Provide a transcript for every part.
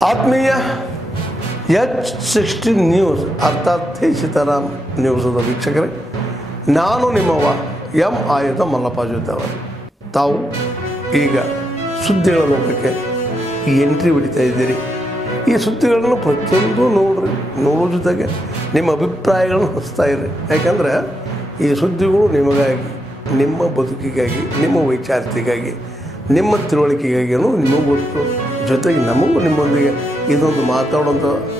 ಆತ್ಮೀಯ H16 news ಅರ್ಥಾತ್ ಸೀತಾರಾಮ್ ನ್ಯೂಸದ ವೀಕ್ಷಕರೇ, ನಾನು ನಿಮ್ಮವ ಎಂ ಆಯುಧ ಮಲ್ಲಪ್ಪ ಜೊತೆ ಅವರು. ತಾವು ಈಗ ಸುದ್ದಿಗಳ ಲೋಕಕ್ಕೆ ಎಂಟ್ರಿ ಹೊಡಿತಾ ಇದ್ದೀರಿ. ಈ ಸುದ್ದಿಗಳನ್ನು ಪ್ರತಿಯೊಂದು ನೋಡೋ ಜೊತೆಗೆ ನಿಮ್ಮ ಅಭಿಪ್ರಾಯಗಳನ್ನು ಹಚ್ತಾ ಇರಿ. ಯಾಕಂದರೆ ಈ ಸುದ್ದಿಗಳು ನಿಮಗಾಗಿ, ನಿಮ್ಮ ಬದುಕಿಗಾಗಿ, ನಿಮ್ಮ ವೈಚಾರಿಕೆಗಾಗಿ, ನಿಮ್ಮ ತಿಳುವಳಿಕೆಗಾಗಿಯೂ ನಿಮಗೂ ಗೊತ್ತು. ಜೊತೆಗೆ ನಮಗೂ ನಿಮ್ಮೊಂದಿಗೆ ಇದೊಂದು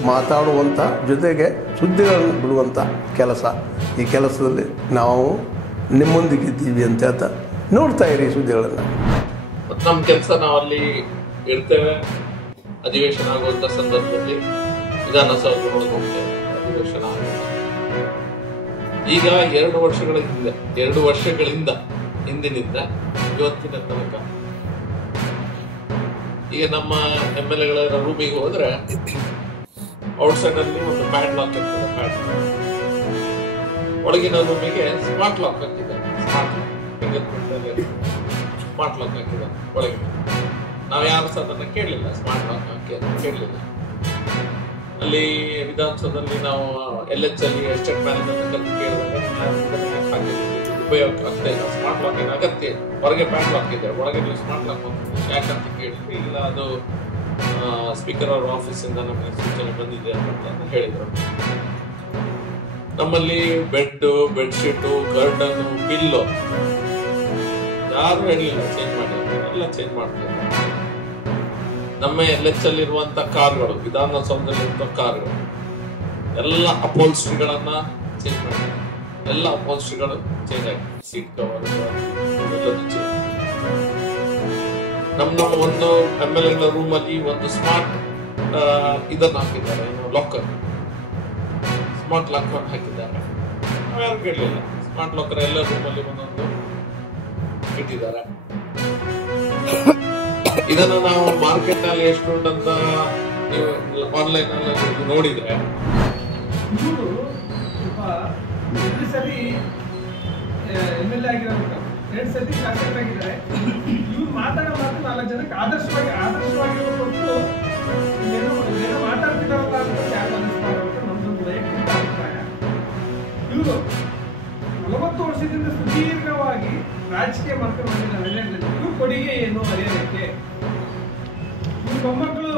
ಮಾತಾಡುವಂಥ ಜೊತೆಗೆ ಸುದ್ದಿಗಳನ್ನು ಬಿಡುವಂಥ ಕೆಲಸ. ಈ ಕೆಲಸದಲ್ಲಿ ನಾವು ನಿಮ್ಮೊಂದಿಗಿದ್ದೀವಿ ಅಂತ ಹೇಳ್ತಾ ನೋಡ್ತಾ ಇರಿ ಸುದ್ದಿಗಳನ್ನು. ನಮ್ಮ ಕೆಲಸ ನಾವು ಅಲ್ಲಿ ಇರ್ತೇವೆ. ಅಧಿವೇಶನ ಆಗುವಂಥ ಸಂದರ್ಭದಲ್ಲಿ ವಿಧಾನಸೌಧದೊಳಗೆ ಹೋಗ್ತೇವೆ. ಅಧಿವೇಶನ ಈಗ 2 ವರ್ಷಗಳಿಂದ ಹಿಂದಿನಿಂದ ಇವತ್ತಿನ ತನಕ ಈಗ ನಮ್ಮ MLA ರೂಮಿಗೆ ಹೋದ್ರೆ ಔಟ್ಸೈಡ್ ಅಲ್ಲಿ ಒಂದು ಪ್ಯಾಡ್ ಲಾಕ್ ಆಗ್ತದೆ. ಒಳಗಿನ ರೂಮಿಗೆ ಸ್ಮಾರ್ಟ್ ಲಾಕ್ ಹಾಕಿದ್ದಾರೆ. ಸ್ಮಾರ್ಟ್ ಲಾಕ್ ಹಾಕಿದ್ದಾರೆ ಒಳಗೆ. ನಾವು ಯಾರು ಸಹ ಅದನ್ನ ಕೇಳಲಿಲ್ಲ, ಸ್ಮಾರ್ಟ್ ಲಾಕ್ ಹಾಕಿ ಅಂತ ಕೇಳಲಿಲ್ಲ. ಅಲ್ಲಿ ವಿಧಾನಸೌಧದಲ್ಲಿ ನಾವು LH ಅಲ್ಲಿ ಎಸ್ಟೇಟ್ ಮ್ಯಾನೇಜ್ಮೆಂಟ್ ಕೇಳಿದಾಗ ಉಪಯೋಗ ಆಗ್ತಾ ಇಲ್ಲ, ಸ್ಮಾರ್ಟ್ ಲಾಕ್ ಏನು ಅಗತ್ಯ, ಹೊರಗೆ ಪ್ಯಾಡ್ ಲಾಕ್ ಇದೆ, ಒಳಗೆ ನೀವು ಸ್ಮಾರ್ಟ್ ಲಾಕ್ ಯಾಕಂತ ಕೇಳಿದ್ವಿ. ಇಲ್ಲ, ಅದು ಸ್ಪೀಕರ್ ಅವರ ಆಫೀಸಿಂದ ನಮಗೆ ಸೂಚನೆ ಬಂದಿದೆ ಅಂತ ಹೇಳಿದರು. ನಮ್ಮಲ್ಲಿ ಬೆಡ್ಶೀಟು, ಕರ್ಟನ್, ಪಿಲ್ಲೋ ಯಾರು ಹೇಳಲಿಲ್ಲ ಚೇಂಜ್ ಮಾಡಿ, ಎಲ್ಲ ಚೇಂಜ್ ಮಾಡ್ತೀವಿ. ನಮ್ಮ LH ಅಲ್ಲಿ ಇರುವಂತ ಕಾರ್ಗಳು, ವಿಧಾನಸೌಧದಲ್ಲಿರುವಂತ ಕಾರ್ಗಳು ಎಲ್ಲ ಅಪೋಲ್ಸ್ಟ್ರಿಗಳನ್ನ ಚೇಂಜ್ ಮಾಡಿ, ಎಲ್ಲ ಅಪೋಲ್ಸ್ಟ್ರಿಗಳು ಚೇಂಜ್ ಆಗಿದೆ. ಸೀಟ್ ಕವರ್ ಎಲ್ಲದೂ ಚೇಂಜ್. ನಮ್ಮ ಒಂದು MLA ರೂಮ್ ಅಲ್ಲಿ ಒಂದು ಸ್ಮಾರ್ಟ್ ಇದನ್ನ ಹಾಕಿದ್ದಾರೆ, ಲಾಕರ್, ಸ್ಮಾರ್ಟ್ ಲಾಕರ್ ಹಾಕಿದ್ದಾರೆ. ನಾವು ಯಾರು ಕೇಳಲಿಲ್ಲ, ಸ್ಮಾರ್ಟ್ ಲಾಕರ್ ಎಲ್ಲ ರೂಮ್ ಅಲ್ಲಿ ಒಂದೊಂದು ಇಟ್ಟಿದ್ದಾರೆ. ಇದನ್ನ ನಾವು ಮಾರ್ಕೆಟ್ ನಲ್ಲಿ ಎಷ್ಟು ಉಂಟಂತ ನೀವು ಆನ್ಲೈನ್ ಅಲ್ಲಿ ನೋಡಿದ್ರೆ, ಎರಡು ಸರಿ MLA ಆಗಿರೋದು, 2 ಸತಿ ಶಾಸಕರಾಗಿದ್ದಾರೆ. ಇವ್ರು ಮಾತಾಡೋ ಮಾತು 4 ಜನಕ್ಕೆ ಆದರ್ಶವಾಗಿ ಕೊಟ್ಟು ಏನೋ ಮಾತಾಡ್ತಿದ್ದಾರಲ್ಲ ಅಂತ ಯಾರು ಅನಿಸ್ತಾರಂತ ನಮ್ದೊಂದು ವೈಯಕ್ತಿಕ ಅಭಿಪ್ರಾಯ. ಇವರು 40 ವರ್ಷದಿಂದ ಸುದೀರ್ಘವಾಗಿ ರಾಜಕೀಯ ಮಾಡ್ಕೊಂಡು ಬಂದಿದ್ದಾರೆ. ಇವ್ರ ಕೊಡುಗೆ ಏನು ಅರಿಯೋದಕ್ಕೆ? ಇವ್ರ ಮೊಮ್ಮಕ್ಕಳು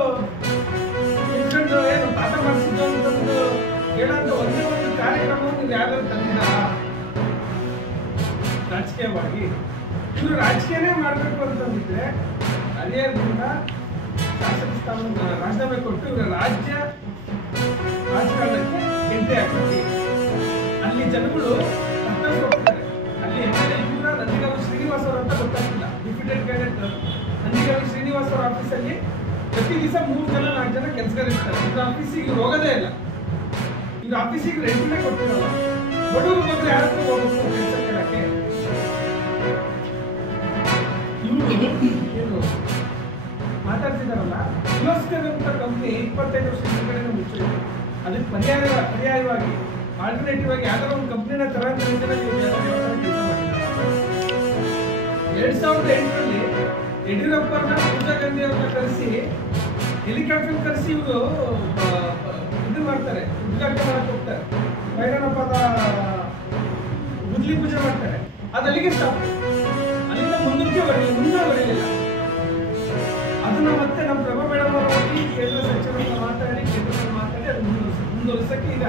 ಇಟ್ಕೊಂಡು ಏನು ಪಾಠ ಮಾಡಿಸಿದ್ದು ಅಂತಂದು ಹೇಳೋಂಥ ಒಂದೇ ಒಂದು ಕಾರ್ಯಕ್ರಮವನ್ನು ನೀವು ಯಾರು ತಂದಿದ್ದಾರ? ರಾಜಕೀಯವಾಗಿ ಇವರು ರಾಜಕೀಯನೇ ಮಾಡಬೇಕು ಅಂತಂದಿದ್ರೆ ಹರಿಯಾಣದಿಂದ ಶಾಸಕ ಸ್ಥಾನ ರಾಜೀನಾಮೆ ಕೊಟ್ಟು ಇವರ ರಾಜಕಾರಣಕ್ಕೆ ಎಂಟ್ರಿ ಆಗ್ತದೆ. ಅಲ್ಲಿ ಜನಗಳು ಹೋಗ್ತಾರೆ. ಅಲ್ಲಿ MLA ನಂದಿಗಾವಿ ಶ್ರೀನಿವಾಸ್ ಅವರು ಅಂತ ಗೊತ್ತಾಗ್ತಿಲ್ಲ. ಡಿಪ್ಯೂಟೆಡ್ ಕ್ಯಾಂಡಿಡೇಟ್ ನಂದಿಗಾವಿ ಶ್ರೀನಿವಾಸ್ ಅವರ ಆಫೀಸಲ್ಲಿ ಪ್ರತಿ ದಿವಸ 3 ಜನ 4 ಜನ ಕೆಲಸಗಾರಿರ್ತಾರೆ. ಇವ್ರ ಆಫೀಸಿಗೆ ಇವ್ರು ಹೋಗೋದೇ ಇಲ್ಲ. ಇವ್ರ ಆಫೀಸಿಗೆ ರೆಂಟ್ನೇ ಕೊಟ್ಟಿರಲ್ಲ. ಬಡವರು ಬಂದ್ರೆ ಯಾರಕ್ಕೂ ಹೋಗ್ಬೇಕು ಕೆಲಸ ಕೇಳಕ್ಕೆ. ಇವರು ಮಾತಾಡ್ತಿದಾರಲ್ಲ, ಯುಎಸ್ಟೆಲ್ ಅಂತ ಕಂಪ್ನಿ 25 ವರ್ಷದ ಹಿಂದೆನೇ ಮುಚ್ಚಿದೆ. ಅದಕ್ಕೆ ಪರ್ಯಾಯವಾಗಿ ಆಲ್ಟರ್ನೇಟಿವ್ ಆಗಿ ಯಾವ್ದಾರ ಒಂದು ಕಂಪ್ನಿನ ತರ ಕೆಲಸ ಮಾಡಿದ್ದಾರೆ. 2008ರಲ್ಲಿ ಯಡಿಯೂರಪ್ಪನ ಪೂಜಾ ಗಾಂಧಿ ಅವ್ರನ್ನ ಕರೆಸಿ ಹೆಲಿಕಾಪ್ಟರ್ ಕರೆಸಿ ಇವರು ಇದು ಮಾಡ್ತಾರೆ, ಉದ್ಘಾಟನೆ ಮಾಡಕ್ಕೆ ಹೋಗ್ತಾರೆ. ಭೈರವಪ್ಪನ ಗುದ್ಲಿ ಪೂಜೆ ಮಾಡ್ತಾರೆ. ಅದು ಅಲ್ಲಿಗೆ ಸ್ಟಾಪ್. ಅಲ್ಲಿಂದ ಮುಂದೆ ಬರಲಿಲ್ಲ. ಅದನ್ನ ಮತ್ತೆ ನಮ್ಮ ಪ್ರಭಾ ಮೇಡಮ್ ಅವರು ಹೋಗಿ ಕೇಂದ್ರ ಸಚಿವರನ್ನ ಮಾತಾಡಿ ಅದು ಮುಂದುವರಿಸಕ್ಕೆ ಈಗ